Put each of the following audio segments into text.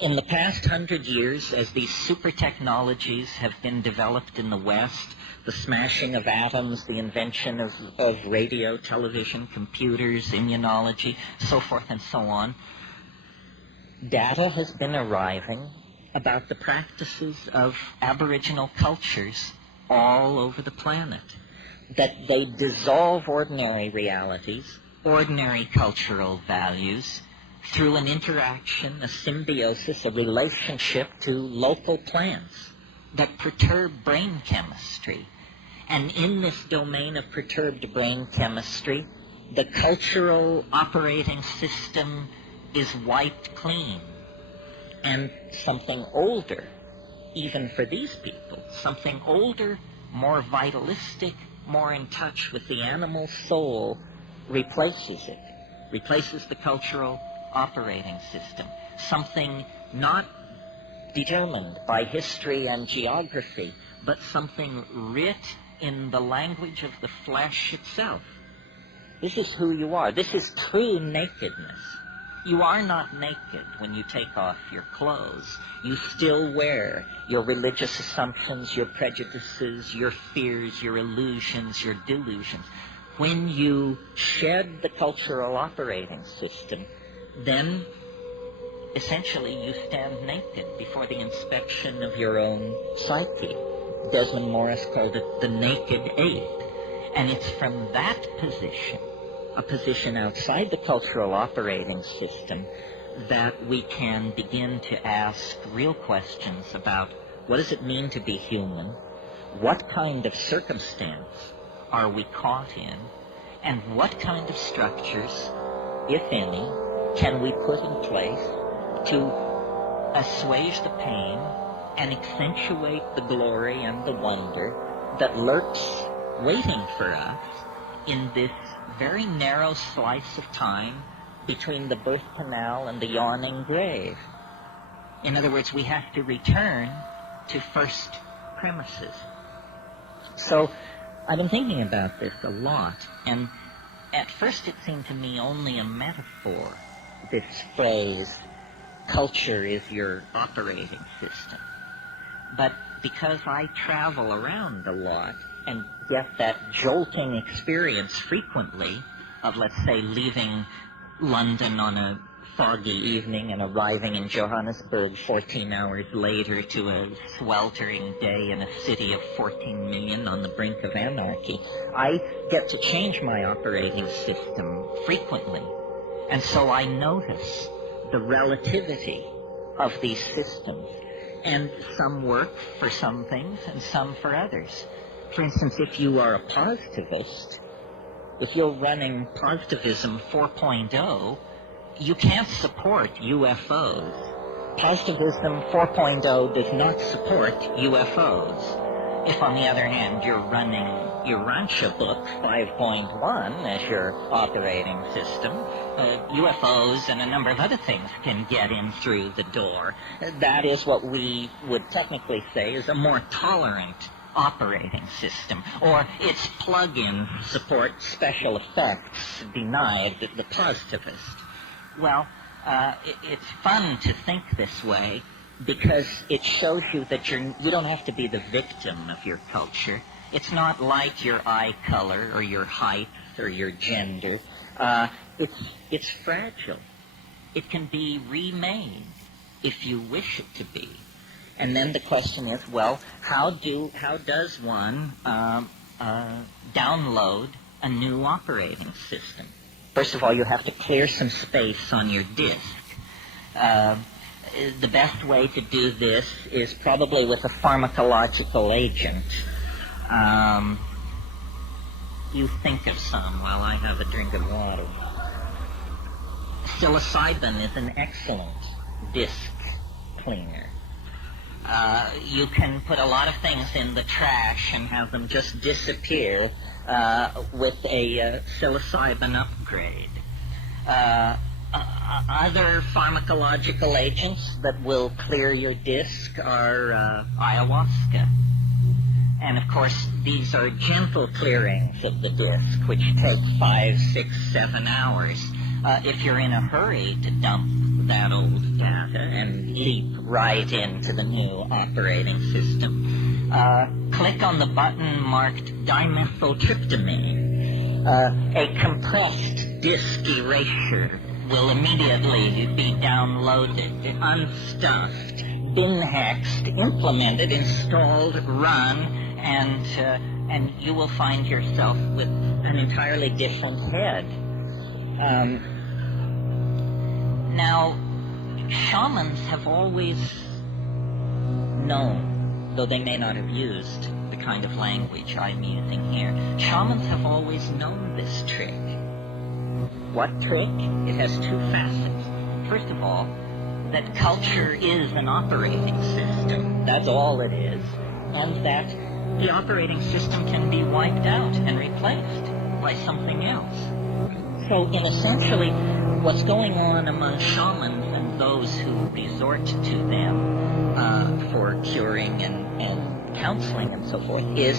In the past 100 years, as these super technologies have been developed in the West, the smashing of atoms, the invention of radio, television, computers, immunology, so forth and so on, data has been arriving about the practices of Aboriginal cultures all over the planet, that they dissolve ordinary realities, ordinary cultural values, through an interaction, a symbiosis, a relationship to local plants that perturb brain chemistry. And in this domain of perturbed brain chemistry, the cultural operating system is wiped clean. And something older, even for these people, something older, more vitalistic, more in touch with the animal soul, replaces it, replaces the cultural operating system, something not determined by history and geography, but something writ in the language of the flesh itself. This is who you are. This is true nakedness. You are not naked when you take off your clothes. You still wear your religious assumptions, your prejudices, your fears, your illusions, your delusions. When you shed the cultural operating system, then essentially you stand naked before the inspection of your own psyche. Desmond Morris called it the naked ape. And it's from that position, a position outside the cultural operating system, that we can begin to ask real questions about what does it mean to be human, what kind of circumstance are we caught in, and what kind of structures, if any, can we put in place to assuage the pain and accentuate the glory and the wonder that lurks waiting for us in this very narrow slice of time between the birth canal and the yawning grave. In other words, we have to return to first premises. So I've been thinking about this a lot, and at first it seemed to me only a metaphor, this phrase, culture is your operating system. But because I travel around a lot and get that jolting experience frequently of, let's say, leaving London on a foggy evening and arriving in Johannesburg 14 hours later to a sweltering day in a city of 14 million on the brink of anarchy, I get to change my operating system frequently. And so I notice the relativity of these systems. And some work for some things and some for others. For instance, if you are a positivist, if you're running positivism 4.0, you can't support UFOs. Positivism 4.0 does not support UFOs. If, on the other hand, you're running your Rancha book 5.1 as your operating system, UFOs and a number of other things can get in through the door. That is what we would technically say is a more tolerant operating system, or its plug-in support special effects denied the positivist. Well, it's fun to think this way because it shows you that you don't have to be the victim of your culture. It's not like your eye color or your height or your gender. It's fragile. It can be remade if you wish it to be. And then the question is, well, how does one download a new operating system? First of all, you have to clear some space on your disk. The best way to do this is probably with a pharmacological agent. You think of some while I have a drink of water. Psilocybin is an excellent disk cleaner. You can put a lot of things in the trash and have them just disappear with a psilocybin upgrade. Other pharmacological agents that will clear your disk are ayahuasca. And of course, these are gentle clearings of the disk, which take 5, 6, 7 hours. If you're in a hurry to dump that old data and leap right into the new operating system. Click on the button marked dimethyltryptamine. A compressed disk erasure will immediately be downloaded, unstuffed, bin-hexed, implemented, installed, run, and you will find yourself with an entirely different head. Now, shamans have always known, though they may not have used the kind of language I'm using here, shamans have always known this trick. What trick? It has two facets. First of all, that culture is an operating system. That's all it is. And that the operating system can be wiped out and replaced by something else. So, in essentially, what's going on among shamans and those who resort to them for curing and counseling and so forth is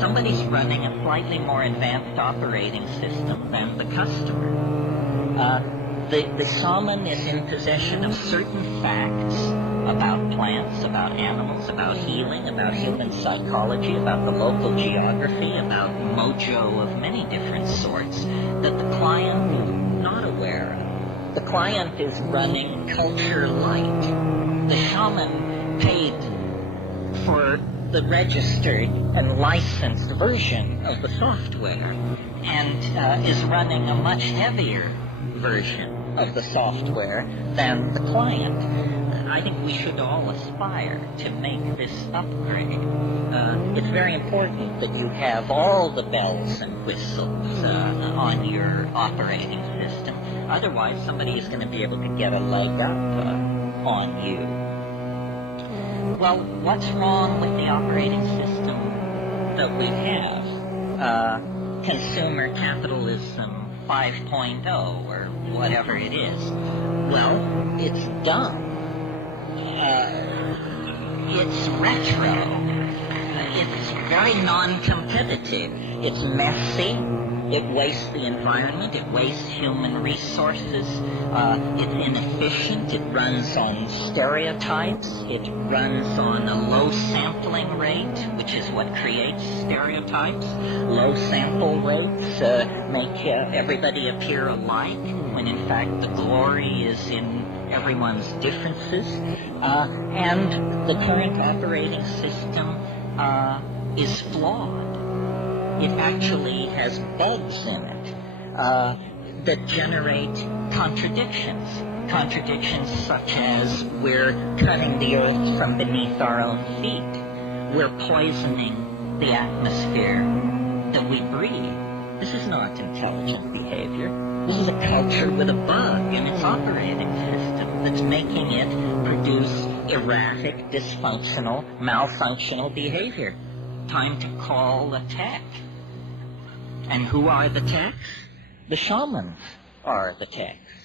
somebody's running a slightly more advanced operating system than the customer. The shaman is in possession of certain facts about plants, about animals, about healing, about human psychology, about the local geography, about mojo of many different sorts that the client is not aware of. The client is running culture light. The shaman paid for the registered and licensed version of the software and is running a much heavier version of the software than the client. I think we should all aspire to make this upgrade. It's very important that you have all the bells and whistles on your operating system. Otherwise, somebody is going to be able to get a leg up on you. Well, what's wrong with the operating system that we have? Consumer capitalism 5.0 or whatever it is. Well, it's dumb. It's retro. It's very non-competitive. It's messy. It wastes the environment. It wastes human resources. It's inefficient. It runs on stereotypes. It runs on a low sampling rate, which is what creates stereotypes. Low sample rates make everybody appear alike, when in fact the glory is in everyone's differences. And the current operating system is flawed. It actually has bugs in it that generate contradictions. Contradictions such as we're cutting the earth from beneath our own feet. We're poisoning the atmosphere that we breathe. This is not intelligent behavior. This is a culture with a bug in its operating system that's making it produce erratic, dysfunctional, malfunctional behavior. Time to call a tech. And who are the techs? The shamans are the techs.